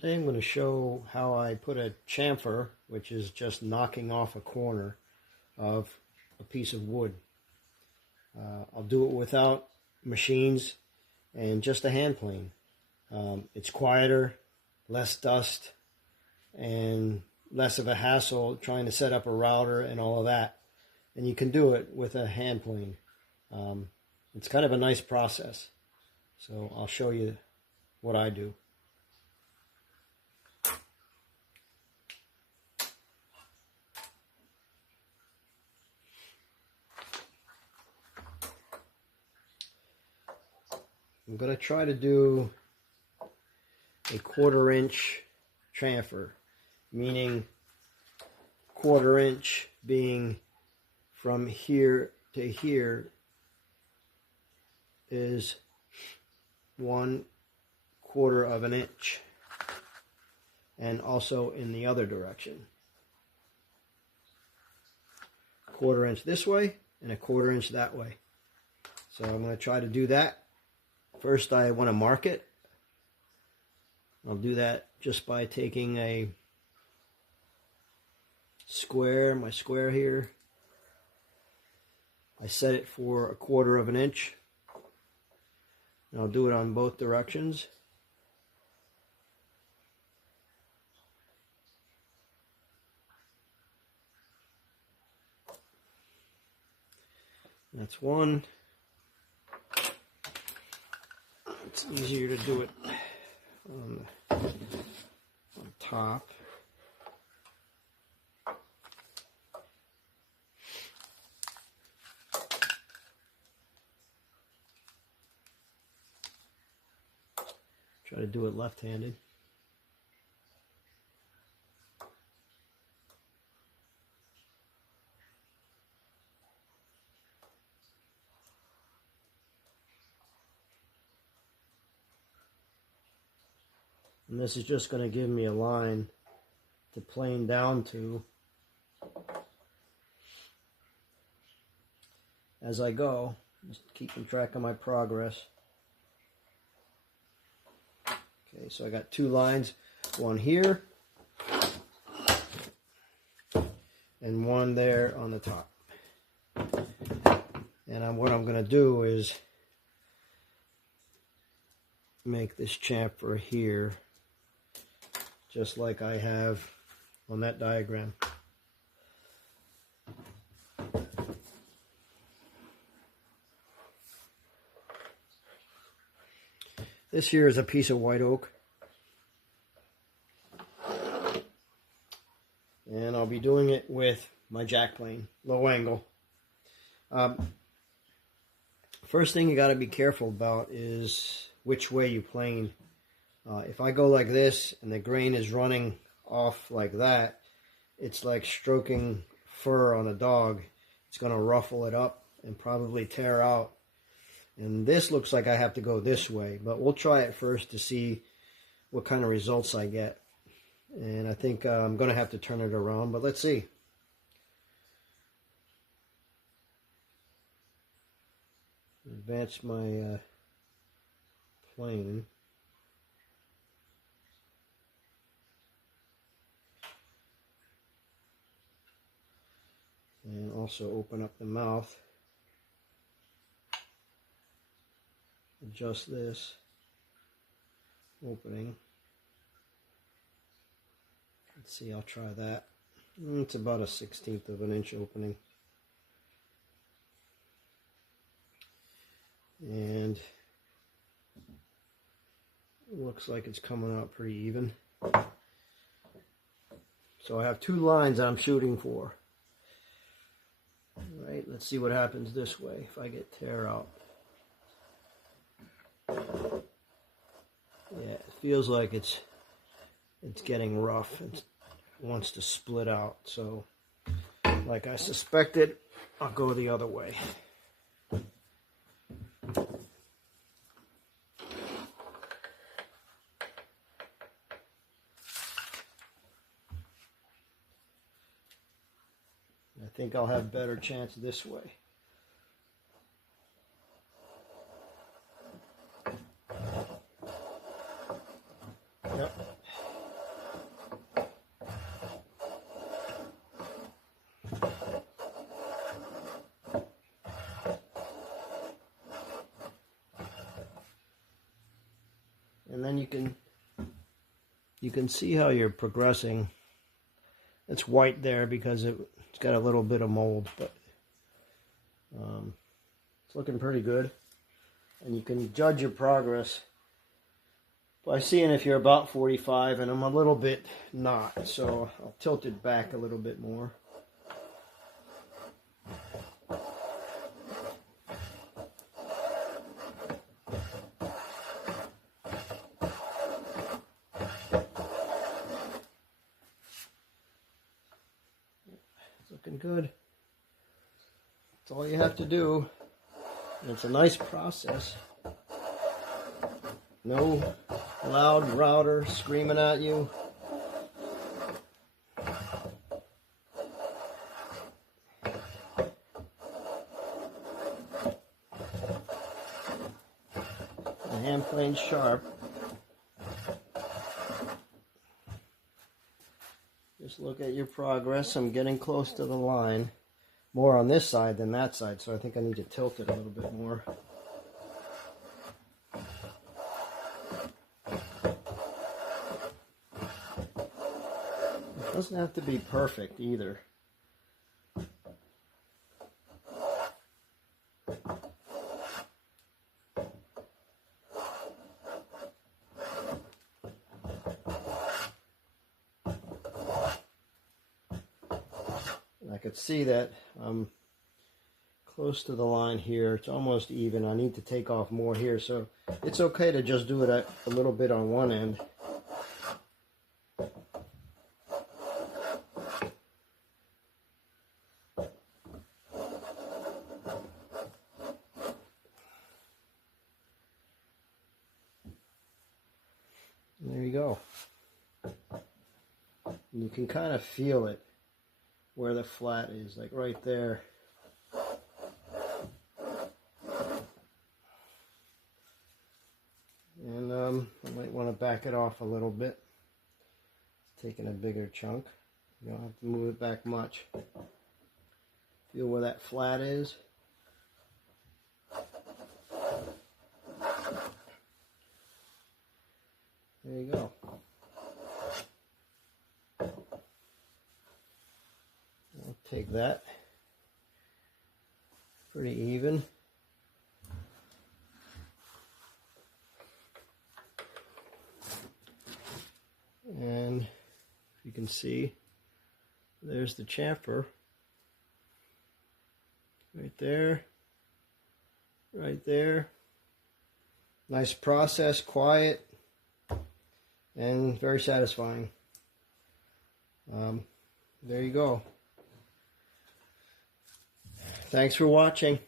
Today I'm going to show how I put a chamfer, which is just knocking off a corner of a piece of wood. I'll do it without machines and just a hand plane. It's quieter, less dust, and less of a hassle trying to set up a router and all of that. And you can do it with a hand plane. It's kind of a nice process. So I'll show you what I do. I'm going to try to do a 1/4 inch chamfer, meaning 1/4 inch being from here to here is 1/4 of an inch, and also in the other direction. 1/4 inch this way and a 1/4 inch that way. So I'm going to try to do that. First, I want to mark it. I'll do that just by taking a square, my square here. I set it for 1/4 of an inch. And I'll do it on both directions. That's one. It's easier to do it on top. Try to do it left-handed. And this is just going to give me a line to plane down to as I go, just keeping track of my progress. Okay, so I got 2 lines, one here and one there on the top. And what I'm going to do is make this chamfer here just like I have on that diagram. This here is a piece of white oak, and I'll be doing it with my jack plane, low angle. First thing you got to be careful about is which way you plane. If I go like this and the grain is running off like that, it's like stroking fur on a dog. It's going to ruffle it up and probably tear out. And this looks like I have to go this way, but we'll try it first to see what kind of results I get. And I think I'm going to have to turn it around, but let's see. Advance my plane. And also open up the mouth. Adjust this opening. Let's see, I'll try that. It's about a 1/16 of an inch opening. And it looks like it's coming out pretty even. So I have 2 lines that I'm shooting for. All right, let's see what happens this way if I get tear out. Yeah, it feels like it's getting rough and wants to split out. So, like I suspected, I'll go the other way. I think I'll have better chance this way. Yep. then you can see how you're progressing. It's white there because it's got a little bit of mold, but it's looking pretty good. And you can judge your progress by seeing if you're about 45, and I'm a little bit not, so I'll tilt it back a little bit more. It's looking good. That's all you have to do. And it's a nice process. No loud router screaming at you. The hand plane's sharp. Just look at your progress. I'm getting close to the line. More on this side than that side, so I think I need to tilt it a little bit more. It doesn't have to be perfect either. I could see that I'm close to the line here. It's almost even. I need to take off more here, so it's okay to just do it a little bit on one end. There you go. And you can kind of feel it where the flat is, like right there. And I might want to back it off a little bit. It's taking a bigger chunk. You don't have to move it back much. Feel where that flat is. There you go. I'll take that. Pretty even. And you can see there's the chamfer right there, right there. Nice process, quiet, and very satisfying. There you go. Thanks for watching.